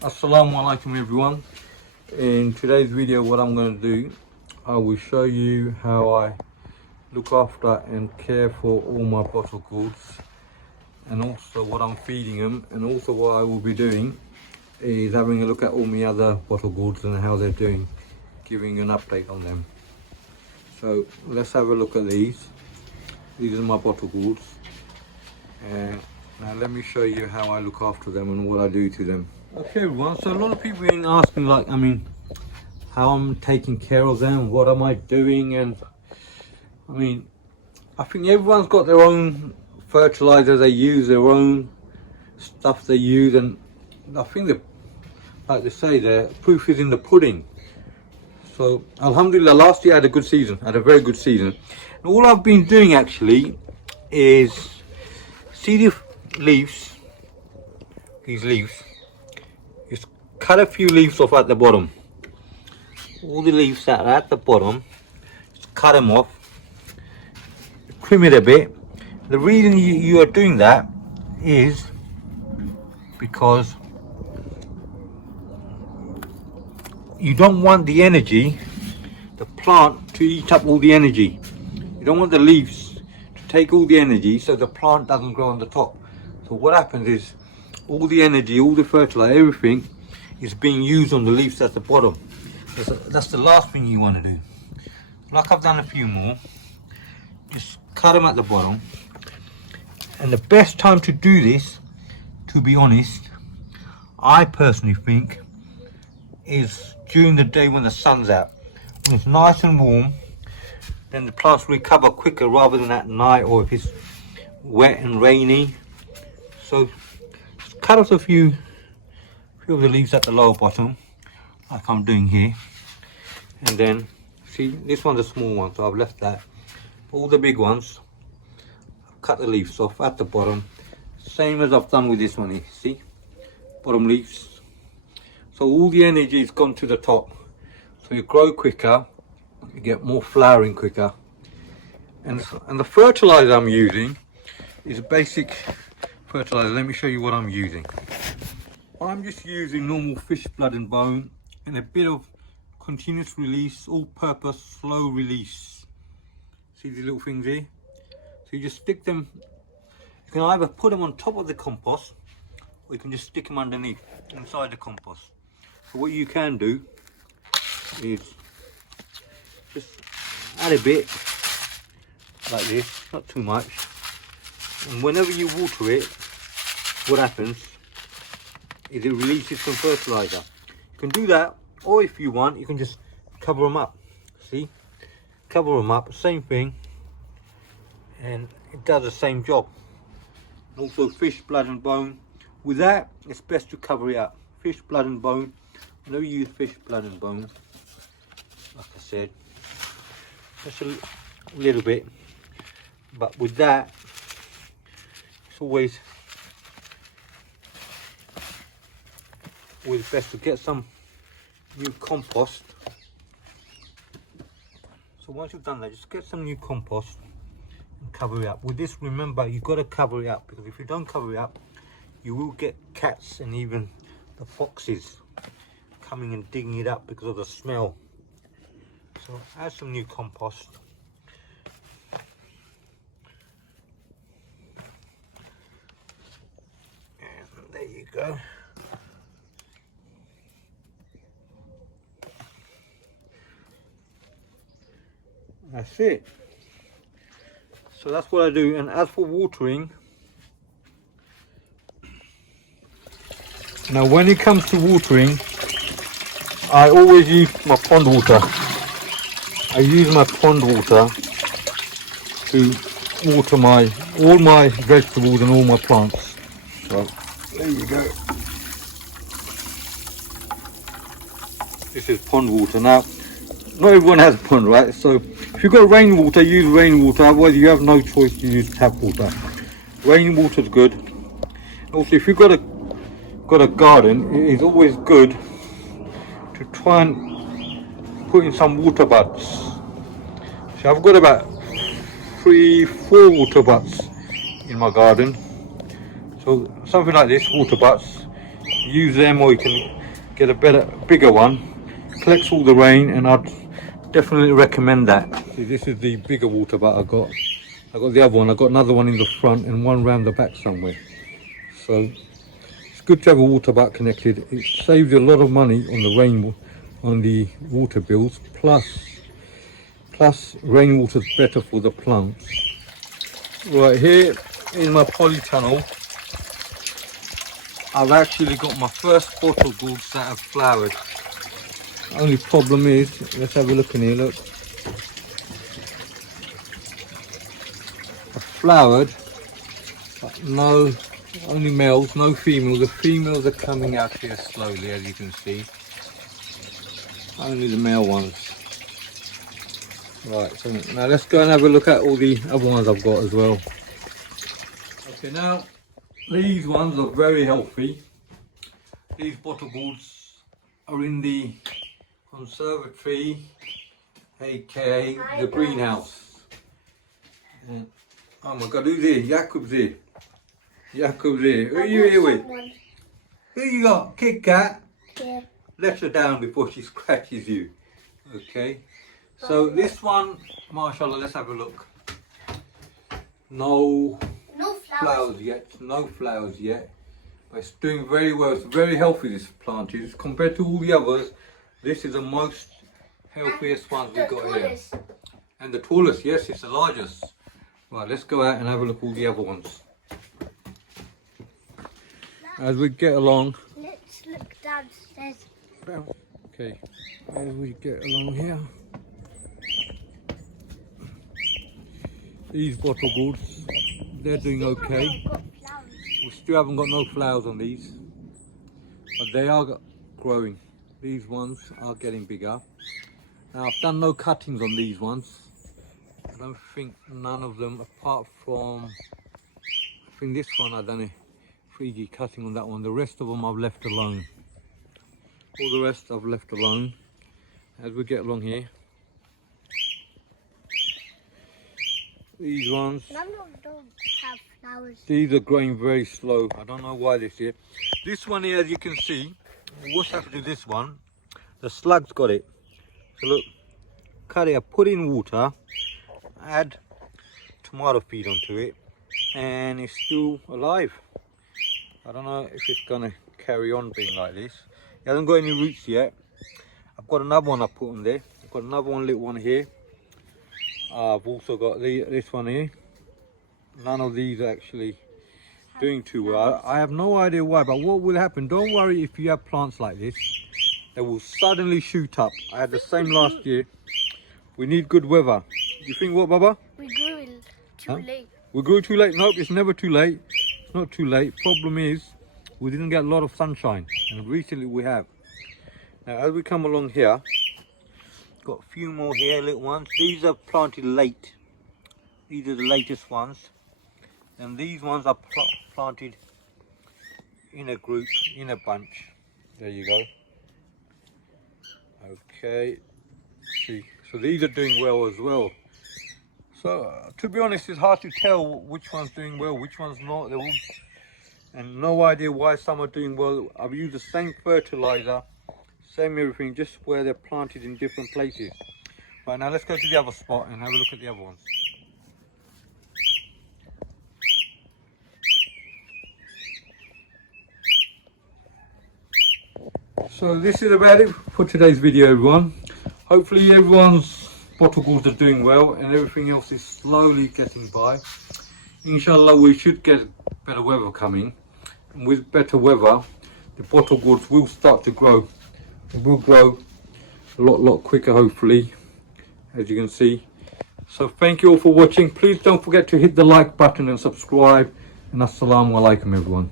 Assalamu alaikum everyone. In today's video what I'm going to do, I will show you how I look after and care for all my bottle gourds, and also what I'm feeding them, and also what I will be doing is having a look at all my other bottle gourds and how they're doing, giving an update on them. So let's have a look at these. These are my bottle gourds, and now let me show you how I look after them and what I do to them. Okay everyone, so a lot of people have been asking how I'm taking care of them, what am I doing, and I think everyone's got their own fertilizer they use, their own stuff they use, and I think like they say, the proof is in the pudding. So alhamdulillah, last year I had a good season, I had a very good season. And all I've been doing actually is, see the leaves, these leaves, just cut a few leaves off at the bottom. All the leaves that are at the bottom, just cut them off, trim it a bit. The reason you are doing that is because you don't want the energy, the plant, to eat up all the energy. You don't want the leaves to take all the energy so the plant doesn't grow on the top. So what happens is all the energy, all the fertilizer, everything is being used on the leaves at the bottom. That's the last thing you want to do. Like I've done a few more, just cut them at the bottom. And the best time to do this, to be honest, I personally think, is during the day when the sun's out. When it's nice and warm, then the plants recover quicker rather than at night or if it's wet and rainy. So just cut off a few of the leaves at the lower bottom, like I'm doing here. And then, see, this one's a small one, so I've left that. All the big ones, I've cut the leaves off at the bottom, same as I've done with this one here, see? Bottom leaves. So all the energy has gone to the top. So you grow quicker, you get more flowering quicker. And the fertilizer I'm using is a basic fertilizer. Let me show you what I'm using. I'm just using normal fish blood and bone and a bit of continuous release, all-purpose slow release. See these little things here? So you just stick them, you can either put them on top of the compost or you can just stick them underneath, inside the compost. So what you can do is just add a bit like this, not too much, and whenever you water it, what happens is it releases some fertilizer. You can do that, or if you want, you can just cover them up. See, cover them up, same thing, and it does the same job. Also fish blood and bone, with that it's best to cover it up. Fish blood and bone, whenever you use fish blood and bone, like I said, just a little bit, but with that it's always best to get some new compost. So once you've done that, just get some new compost and cover it up. With this, remember, you've got to cover it up, because if you don't cover it up, you will get cats and even the foxes coming and digging it up because of the smell. So add some new compost. And there you go. That's it. So that's what I do. And as for watering, now when it comes to watering, I always use my pond water. I use my pond water to water all my vegetables and all my plants. So there you go. This is pond water. Now, not everyone has a pond, right? So if you've got rainwater, use rainwater. Otherwise you have no choice to use tap water. Rainwater is good. Also, if you've got a garden, it is always good to try and put in some water buds. So I've got about 3-4 water buds in my garden. So something like this, water buds, use them, or you can get a bigger one. Collects all the rain, and I'd definitely recommend that. See, this is the bigger water butt I got the other one. I got another one in the front and one round the back somewhere. So it's good to have a water butt connected. It saves you a lot of money on the water bills. Plus rainwater is better for the plants. Right, here is my polytunnel. I've actually got my first bottle gourds that have flowered. Only problem is, let's have a look in here, look. I've flowered, but no, only males, no females. The females are coming out here slowly, as you can see. Only the male ones. Right, so now let's go and have a look at all the other ones I've got as well. Okay, now these ones are very healthy. These bottle gourds are in the conservatory, aka the greenhouse. And, oh my god, who's here? Jakob's here. Jakob's here. Who are you here with? Who you got? Kit Kat? Yeah. Let her down before she scratches you. Okay. So this one, mashallah, let's have a look. No flowers yet. No flowers yet. But it's doing very well. It's very healthy, this plant is. Compared to all the others, this is the most healthiest ones we've got here. And the tallest, yes, it's the largest. Right, let's go out and have a look at all the other ones. As we get along. Let's look downstairs. Okay, as we get along here. These bottle gourds, they're doing okay. We still haven't got no flowers on these, but they are growing. These ones are getting bigger. Now I've done no cuttings on these ones. I don't think none of them, apart from, I think this one I've done a 3G cutting on that one. The rest of them I've left alone. All the rest I've left alone. As we get along here. These ones, none of them have flowers. These are growing very slow. I don't know why this year. This one here, as you can see, what's happened to this one? The slugs got it. So look, cut it, put in water, add tomato feed onto it, and it's still alive. I don't know if it's gonna carry on being like this. It hasn't got any roots yet. I've got another one I put on there. I've got another one, little one here. I've also got this one here. None of these are actually doing too well. I have no idea why, but what will happen, don't worry if you have plants like this. They will suddenly shoot up. I had the same last year. We need good weather. You think what, Baba? We grew too late. We grew too late? Nope, it's never too late. It's not too late. Problem is, we didn't get a lot of sunshine. And recently we have. Now, as we come along here, got a few more here, little ones. These are planted late. These are the latest ones. And these ones are planted in a group, in a bunch. There you go. Okay. See, so these are doing well as well. So to be honest, it's hard to tell which one's doing well, which one's not. They're all, and no idea why some are doing well. I've used the same fertilizer, same everything, just where they're planted in different places. Right, now let's go to the other spot and have a look at the other ones. So this is about it for today's video, everyone. Hopefully everyone's bottle gourds are doing well and everything else is slowly getting by. Inshallah, we should get better weather coming. And with better weather, the bottle gourds will start to grow. It will grow a lot quicker, hopefully, as you can see. So thank you all for watching. Please don't forget to hit the like button and subscribe. And assalamu alaikum, everyone.